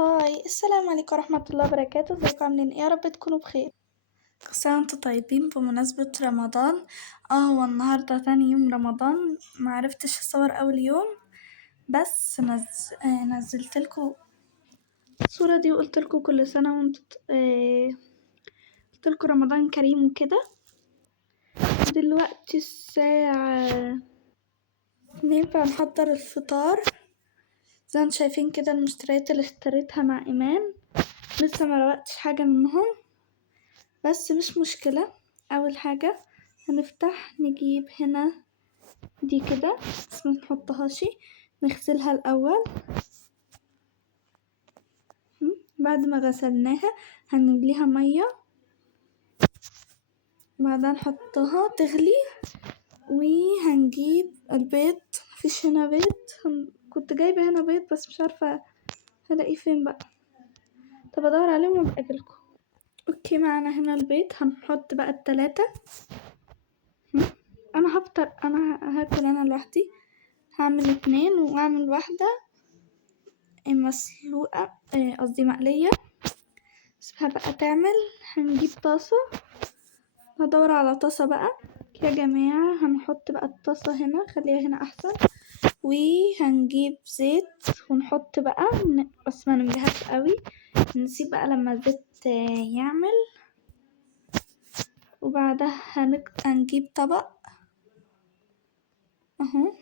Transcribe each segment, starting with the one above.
هاي، السلام عليكم ورحمة الله وبركاته. ازيكم عاملين ايه؟ يا رب تكونوا بخير. كل سنة وانتم طيبين بمناسبة رمضان. هو النهاردة تاني يوم رمضان، معرفتش اصور اول يوم، بس نزلتلكوا الصورة دي وقلتلكوا كل سنة وانتم قلتلكوا رمضان كريم وكده. دلوقتي الساعة 2، فهنحضر الفطار. زي ما انتم شايفين كده المشتريات اللي اشتريتها مع ايمان، لسه ما روقتش حاجة منهم، بس مش مشكلة. اول حاجة هنفتح نجيب هنا دي كده، بس ما نحطهاش، نغسلها الاول. بعد ما غسلناها هنمليها مية، بعدها نحطها تغلي. وهنجيب البيض، مفيش هنا بيض، كنت جايبة هنا بيض بس مش عارفة هلاقيه فين بقى. طب ادور عليه وابقى اجيلكوا. اوكي، معانا هنا البيض، هنحط بقى التلاتة. انا هفطر، انا هاكل انا لوحدي، هعمل 2 واعمل واحدة مسلوقة، قصدي مقلية. سيبها بقى تعمل. هنجيب طاسة، هدور على طاسة بقى يا جماعة. هنحط بقى الطاسة هنا، خليها هنا احسن. وهنجيب زيت ونحط بقى، بس ما نمليهاش قوي، نسيب بقى لما الزيت يعمل. وبعدها هنجيب طبق اهو،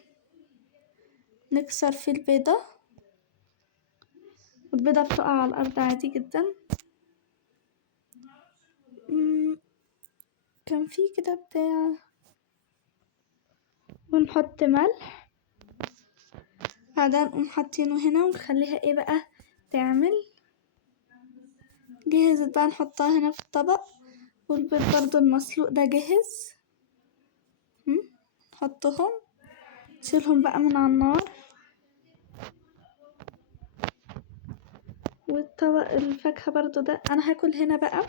نكسر فيه البيضة، والبيضة بتقع على الأرض عادي جدا. كان في كده بتاع، ونحط ملح، بعدها نقوم حاطينه هنا ونخليها ايه بقى تعمل. جهزت بقى، نحطها هنا في الطبق. والبيض برضو المسلوق ده جهز، نحطهم، نشيلهم بقى من على النار. والطبق الفاكهة برضو ده انا هاكل هنا بقى.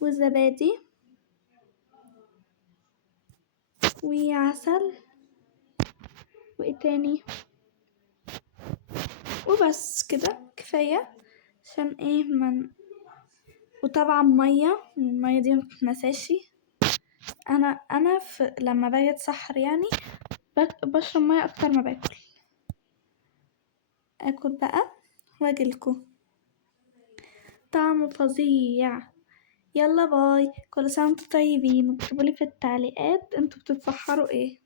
والزبادي وعسل، وايه تاني، وبس كده كفاية. عشان ايه وطبعا مية، المية دي متنساش. انا لما باجي اتسحر يعني بشرب مية اكتر ما باكل. اكل بقى واجيلكوا، طعمه فظيع. يلا باي، كل سنة وانتم طيبين، واكتبولي في التعليقات انتوا بتتسحروا ايه.